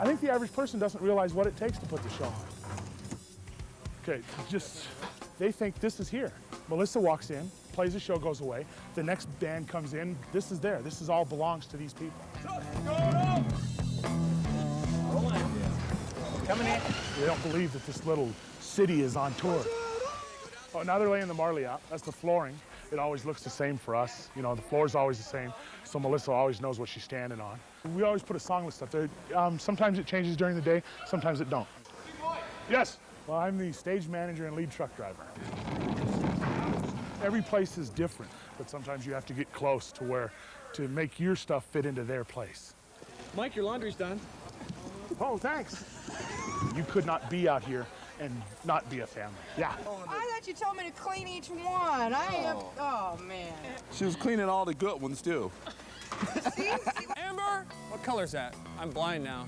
I think the average person doesn't realize what it takes to put the show on. Okay, they think this is here. Melissa walks in, plays the show, goes away. The next band comes in, this is there. This is all belongs to these people. Coming in. They don't believe that this little city is on tour. Oh, now they're laying the Marley out. That's the flooring. It always looks the same for us. You know, the floor's always the same, so Melissa always knows what she's standing on. We always put a song list up there. Sometimes it changes during the day, sometimes it don't. Yes. Well, I'm the stage manager and lead truck driver. Every place is different, but sometimes you have to get close to make your stuff fit into their place. Mike, your laundry's done. Oh, thanks. You could not be out here and not be a family. Yeah. I thought you told me to clean each one. Oh, man. She was cleaning all the good ones, too. See? Amber, what color's that? I'm blind now.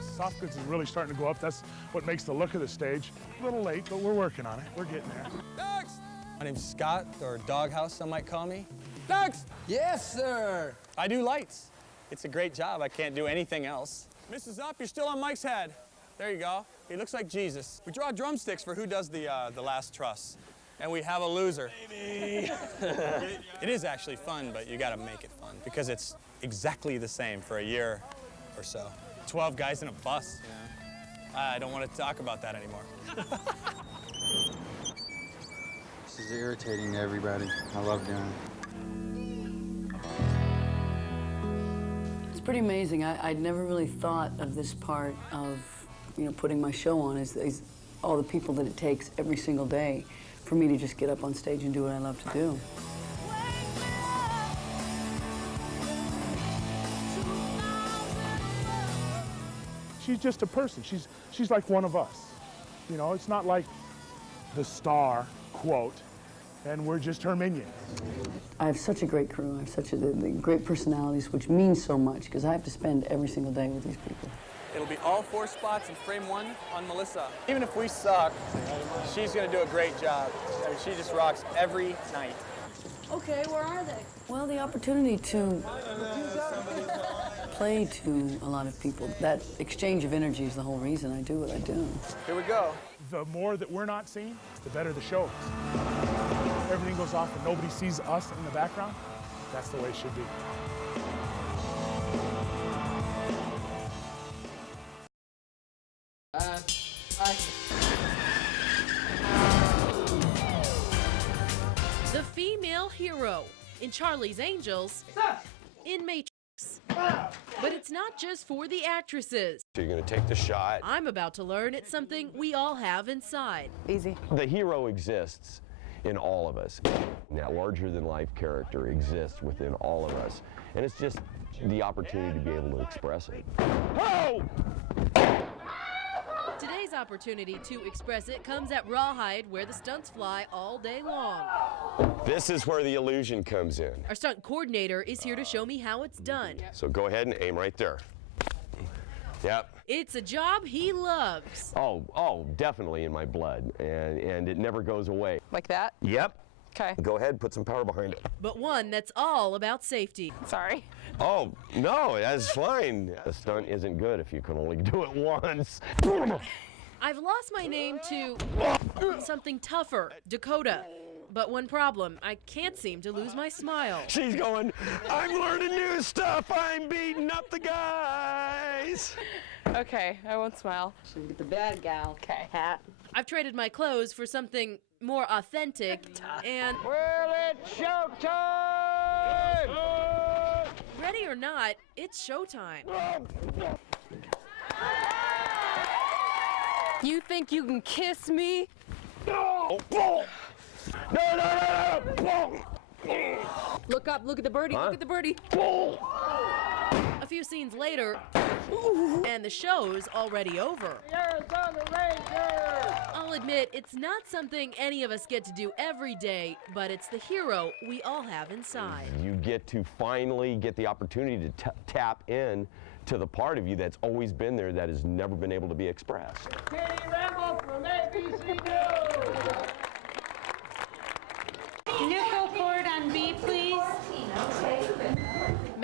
Soft goods is really starting to go up. That's what makes the look of the stage. A little late, but we're working on it. We're getting there. Dogs! My name's Scott, or Doghouse, some might call me. Dogs! Yes, sir. I do lights. It's a great job. I can't do anything else. Mrs. Up, you're still on Mike's head. There you go. He looks like Jesus. We draw drumsticks for who does the last truss. And we have a loser. Baby. It is actually fun, but you gotta make it fun because it's exactly the same for a year or so. 12 guys in a bus, you know. I don't want to talk about that anymore. This is irritating to everybody. I love doing it. It's pretty amazing. I'd never really thought of this part of, you know, putting my show on is all the people that it takes every single day for me to just get up on stage and do what I love to do. She's just a person. She's like one of us. You know, it's not like the star, quote, and we're just her minions. I have such a great crew. I have such great personalities, which means so much because I have to spend every single day with these people. It'll be all 4 spots in frame 1 on Melissa. Even if we suck, she's gonna do a great job. I mean, she just rocks every night. Okay, where are they? Well, the opportunity to play to a lot of people, that exchange of energy is the whole reason I do what I do. Here we go. The more that we're not seen, the better the show is. Everything goes off and nobody sees us in the background. That's the way it should be. The female hero in Charlie's Angels, in Matrix. But it's not just for the actresses. So you're going to take the shot. I'm about to learn it's something we all have inside. Easy. The hero exists in all of us. That larger-than-life character exists within all of us. And it's just the opportunity to be able to express it. Oh! Today's opportunity to express it comes at Rawhide, where the stunts fly all day long. This is where the illusion comes in. Our stunt coordinator is here to show me how it's done. So go ahead and aim right there. Yep. It's a job he loves. Oh, definitely in my blood, and it never goes away. Like that? Yep. Okay. Go ahead, put some power behind it. But one that's all about safety. Sorry. Oh, no, that's fine. The stunt isn't good if you can only do it once. I've lost my name to something tougher, Dakota. But one problem, I can't seem to lose my smile. She's going, I'm learning new stuff. I'm beating up the guys. Okay, I won't smile. So you get the bad gal hat. I've traded my clothes for something more authentic and... Well, it's showtime! Ready or not, it's showtime. You think you can kiss me? No! Look up, look at the birdie, look at the birdie. A few scenes later, and the show's already over. Arizona Rangers! I'll admit, it's not something any of us get to do every day, but it's the hero we all have inside. You get to finally get the opportunity to tap in to the part of you that's always been there that has never been able to be expressed. Katie Rambo from ABC News! Nickel Ford on B, please.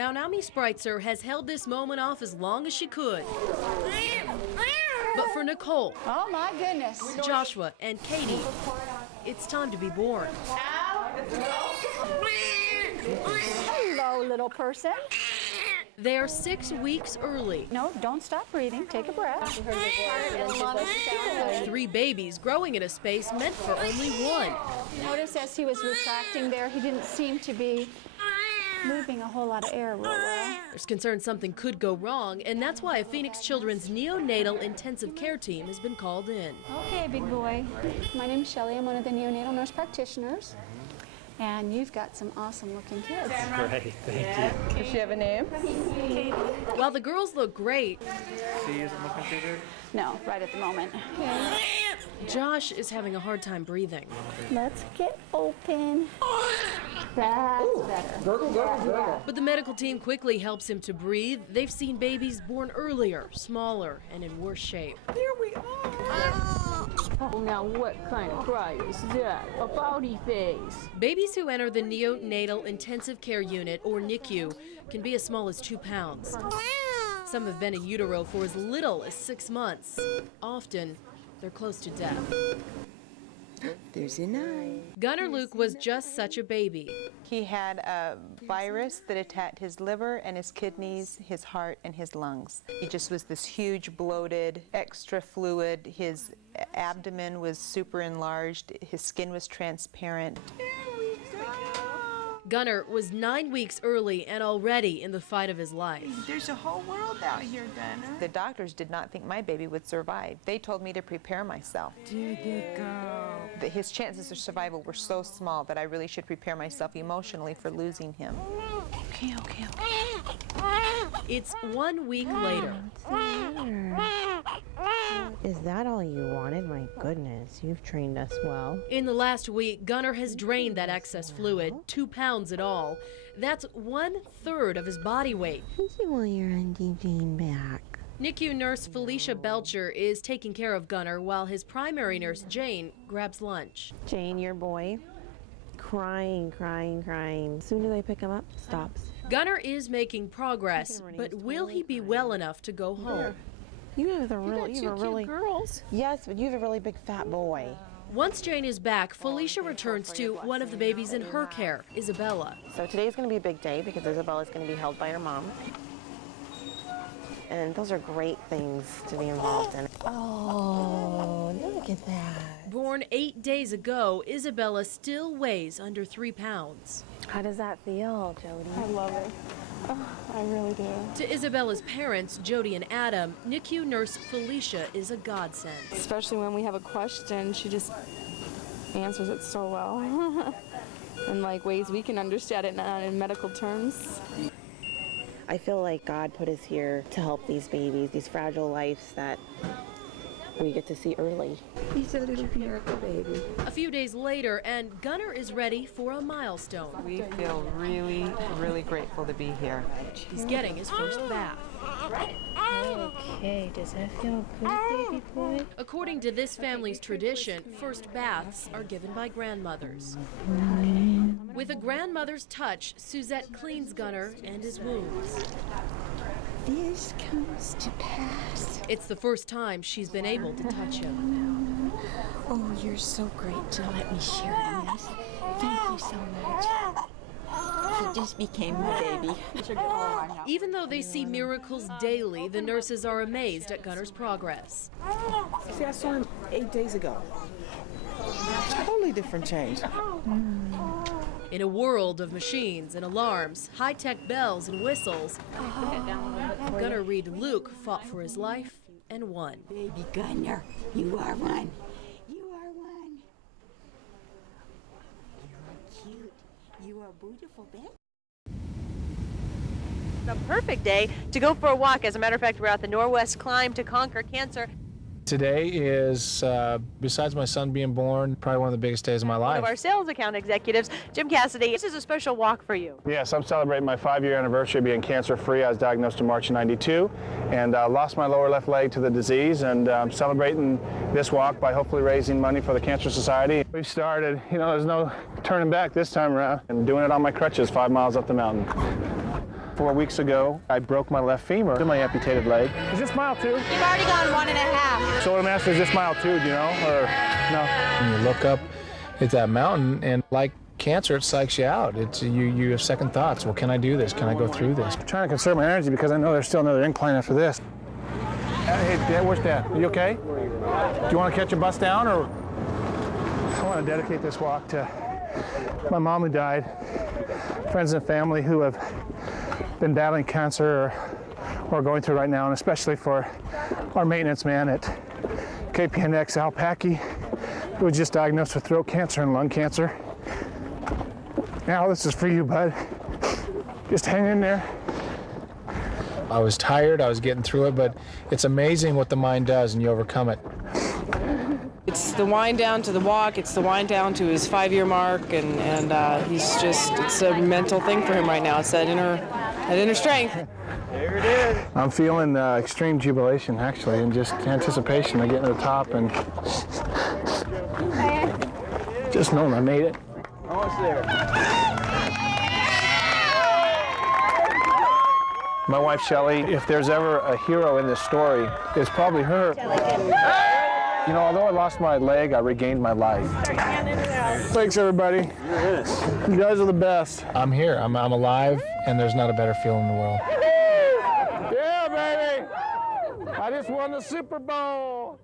Now, Naomi Spreitzer has held this moment off as long as she could. But for Nicole, Oh my goodness. Joshua, and Katie, it's time to be born. Hello, little person. They're 6 weeks early. No, don't stop breathing. Take a breath. 3 babies growing in a space meant for only one. Notice as he was retracting there, he didn't seem to be moving a whole lot of air real well. There's concern something could go wrong, and that's why a Phoenix Children's neonatal intensive care team has been called in. Okay, big boy. My name's Shelley. I'm one of the neonatal nurse practitioners. And you've got some awesome looking kids. Great, thank you. Does she have a name? While the girls look great, See, isn't looking too good? No, right at the moment. Okay. Josh is having a hard time breathing. Let's get open. That's better. But the medical team quickly helps him to breathe. They've seen babies born earlier, smaller, and in worse shape. Here we are. Oh, now what kind of cry is that? A pouty face. Babies who enter the neonatal intensive care unit, or NICU, can be as small as 2 pounds. Some have been in utero for as little as 6 months. Often, they're close to death. There's an eye. Gunnar Luke was just such a baby. He had a virus that attacked his liver and his kidneys, his heart, and his lungs. He just was this huge, bloated, extra fluid. His abdomen was super enlarged. His skin was transparent. Gunnar was 9 weeks early and already in the fight of his life. There's a whole world out here, Gunnar. The doctors did not think my baby would survive. They told me to prepare myself. Did it go? His chances of survival were so small that I really should prepare myself emotionally for losing him. Okay. It's 1 week later. Is that all you wanted? My goodness, you've trained us well. In the last week, Gunnar has drained that excess fluid, 2 pounds at all. That's 1/3 of his body weight. You want your Auntie Jane back. NICU nurse Felicia Belcher is taking care of Gunnar while his primary nurse, Jane, grabs lunch. Jane, your boy, crying. As soon as I pick him up, stops. Gunnar is making progress, but will he be well enough to go home? You have a really girls. Yes, but you have a really big fat boy. Once Jane is back, Felicia returns to one of the babies in her care, Isabella. So today's going to be a big day because Isabella's going to be held by her mom. And those are great things to be involved in. Oh, look at that. Born 8 days ago, Isabella still weighs under 3 pounds. How does that feel, Jody? I love it. Oh, I really do. To Isabella's parents, Jody and Adam, NICU nurse Felicia is a godsend. Especially when we have a question, she just answers it so well. In like ways we can understand it in medical terms. I feel like God put us here to help these babies, these fragile lives that we get to see early. He's a little miracle baby. A few days later, and Gunnar is ready for a milestone. We feel really, really grateful to be here. He's getting his first bath. Okay, does that feel good, baby boy? According to this family's tradition, first baths are given by grandmothers. With a grandmother's touch, Suzette cleans Gunnar and his wounds. This comes to pass. It's the first time she's been able to touch him. Oh, you're so great to let me share in this. Thank you so much. He just became my baby. Even though they see miracles daily, the nurses are amazed at Gunnar's progress. See, I saw him 8 days ago. Totally different change. In a world of machines and alarms, high-tech bells and whistles, Gunnar Reed Luke fought for his life and won. Baby Gunnar, you are one. You are one. You're cute. You are beautiful, baby. The perfect day to go for a walk. As a matter of fact, we're at the Norwest Climb to Conquer Cancer. Today is, besides my son being born, probably one of the biggest days of my life. One of our sales account executives, Jim Cassidy. This is a special walk for you. Yes, I'm celebrating my 5-year anniversary of being cancer-free. I was diagnosed in March of '92 and lost my lower left leg to the disease, and I'm celebrating this walk by hopefully raising money for the Cancer Society. We've started, there's no turning back this time around, and doing it on my crutches 5 miles up the mountain. 4 weeks ago, I broke my left femur in my amputated leg. Is this mile 2? You've already gone 1.5. So what I'm asking is this mile 2, do you know, or no? When you look up at that mountain, and like cancer, it psychs you out. You have second thoughts. Well, can I do this? Can I go through this? I'm trying to conserve my energy because I know there's still another incline after this. Hey, Dad, where's Dad? Are you okay? Do you want to catch a bus down, or? I want to dedicate this walk to my mom who died, friends and family who have been battling cancer or going through right now, and especially for our maintenance man at KPNX, Al Packy, who was just diagnosed with throat cancer and lung cancer. Al, this is for you, bud. Just hang in there. I was tired, I was getting through it, but it's amazing what the mind does, and you overcome it. It's the wind down to the walk, it's the wind down to his 5-year mark, and he's just, it's a mental thing for him right now. It's that inner strength. There it is. I'm feeling extreme jubilation, actually, and just anticipation of getting to the top and just knowing I made it. Almost there. My wife, Shelley, if there's ever a hero in this story, it's probably her. You know, although I lost my leg, I regained my life. Thanks, everybody. You guys are the best. I'm here. I'm alive, and there's not a better feeling in the world. Yeah, baby! I just won the Super Bowl.